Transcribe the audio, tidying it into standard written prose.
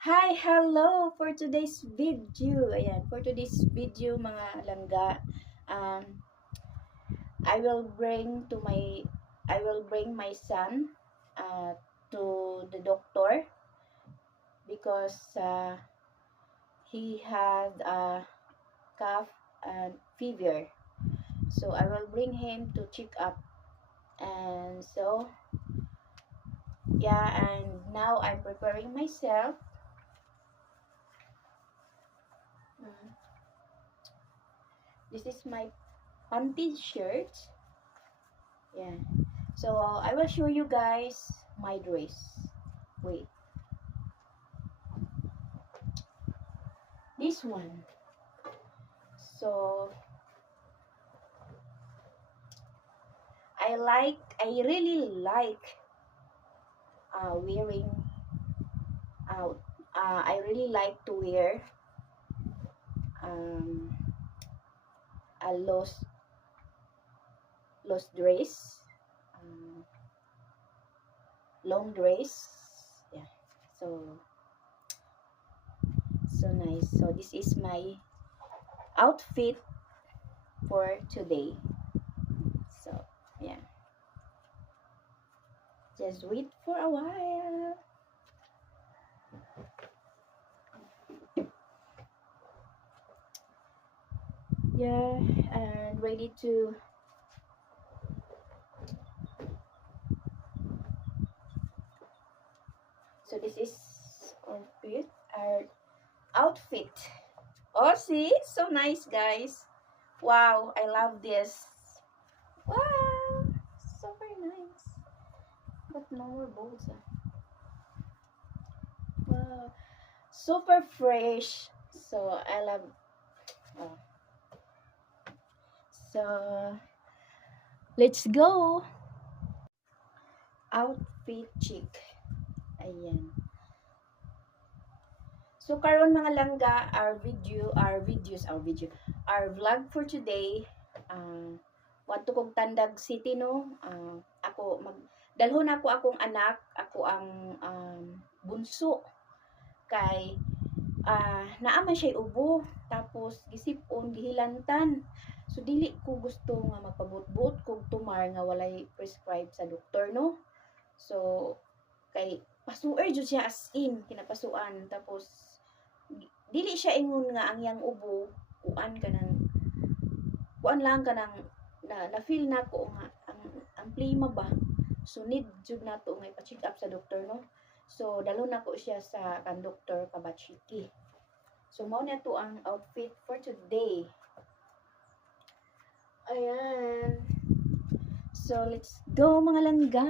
Hi, hello for today's video. Ayan, for today's video mga langga, um, I will bring to my I will bring my son to the doctor because he had a cough and fever. So I will bring him to check up. And so yeah, and now I'm preparing myself. Mm, This is my panty shirt. Yeah. So I will show you guys my dress. Wait. This one. So I really like wearing out. I really like to wear um, a lost dress, um, long dress. Yeah. So so nice. So this is my outfit for today. So yeah. Just wait for a while. Yeah, and ready to so this is our outfit. Oh, see, so nice, guys. Wow, I love this. Wow, so very nice. But no more balls. Wow, super fresh. So I love. Oh. So let's go. Outfit chic. Ayan. So karon mga langga, our vlog for today. Wadto kog Tandag City no. Ako dalhon ako akong anak, ako ang bunso kay naa man siya ubo tapos gisipon gihilantan. So dili ko gusto nga magpabut-but kog tumar nga walay prescribe sa doktor no. So kay pasuer jud siya as in kinapasuan tapos dili siya ingon nga ang yang ubo kuan lang ka nang na feel na ko nga ang plima ba so need jud nato nga ipa-check up sa doktor no. So dalo na ko siya sa kan Dr. Kabachiki. So mao na to ang outfit for today. Ayan. So let's go mga langga.